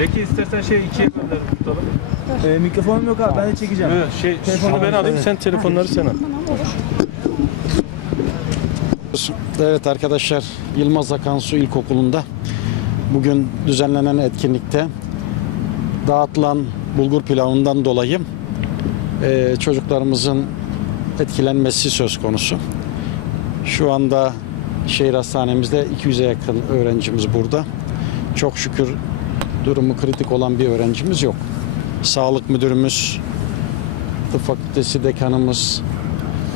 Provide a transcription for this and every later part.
Zeki istersen şey ikiye bölelim tutalım. Ee, mikrofonum yok abi ben de çekeceğim. Evet, şey, şunu ben alayım sen telefonları sen al. Evet arkadaşlar Yılmaz Akansu İlkokulu'nda bugün düzenlenen etkinlikte dağıtılan bulgur pilavından dolayı eee, çocuklarımızın etkilenmesi söz konusu. Şu anda şehir hastanemizde 200'e yakın öğrencimiz burada. Çok şükür durumu kritik olan bir öğrencimiz yok. Sağlık müdürümüz, tıp fakültesi dekanımız,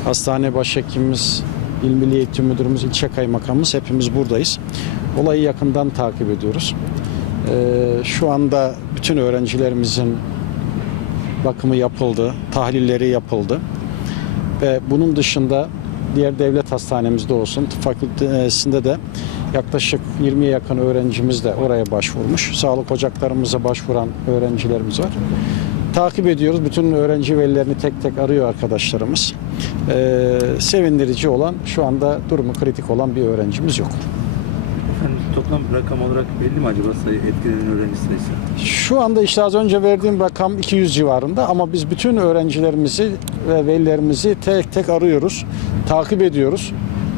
hastane başhekimimiz, İl Milli Eğitim Müdürümüz, ilçe kaymakamımız hepimiz buradayız. Olayı yakından takip ediyoruz. Ee, şu anda bütün öğrencilerimizin bakımı yapıldı, tahlilleri yapıldı. Ve bunun dışında diğer devlet hastanemizde olsun, tıp fakültesinde de yaklaşık 20'ye yakın öğrencimiz de oraya başvurmuş. Sağlık ocaklarımıza başvuran öğrencilerimiz var. Takip ediyoruz. Bütün öğrenci velilerini tek tek arıyor arkadaşlarımız. Ee, sevindirici olan şu anda durumu kritik olan bir öğrencimiz yok. Efendim toplam rakam olarak belli mi acaba sayı etkilenen öğrenci sayısı? Şu anda işte az önce verdiğim rakam 200 civarında ama biz bütün öğrencilerimizi ve velilerimizi tek tek arıyoruz, takip ediyoruz.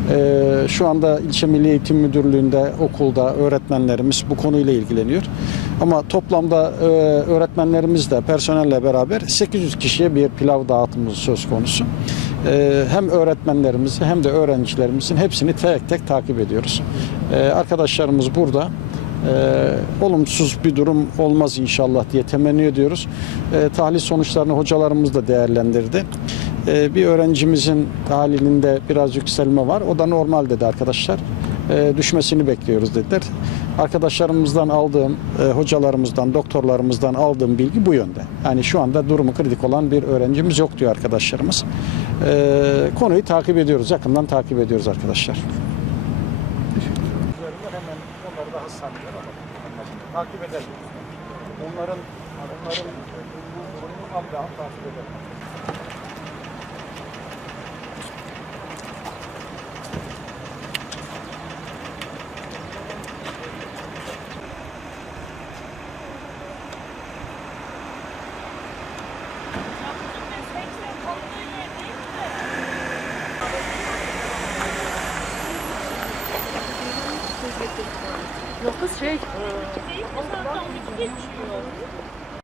Ee, şu anda ilçe Milli Eğitim Müdürlüğü'nde, okulda öğretmenlerimiz bu konuyla ilgileniyor. Ama toplamda e, öğretmenlerimizle, personelle beraber 800 kişiye bir pilav dağıtımı söz konusu. Ee, hem öğretmenlerimizi hem de öğrencilerimizin hepsini tek tek takip ediyoruz. Ee, arkadaşlarımız burada. Ee, olumsuz bir durum olmaz inşallah diye temenni ediyoruz. Ee, tahlil sonuçlarını hocalarımız da değerlendirdi. Ee, bir öğrencimizin tahlilinde biraz yükselme var. O da normal dedi arkadaşlar. Ee, düşmesini bekliyoruz dediler. Arkadaşlarımızdan aldığım, e, hocalarımızdan, doktorlarımızdan aldığım bilgi bu yönde. Yani şu anda durumu kritik olan bir öğrencimiz yok diyor arkadaşlarımız. Ee, konuyu takip ediyoruz, yakından takip ediyoruz arkadaşlar. Takip edelim. Onların onların an takip edelim. Yok kız şey. Geçiyor.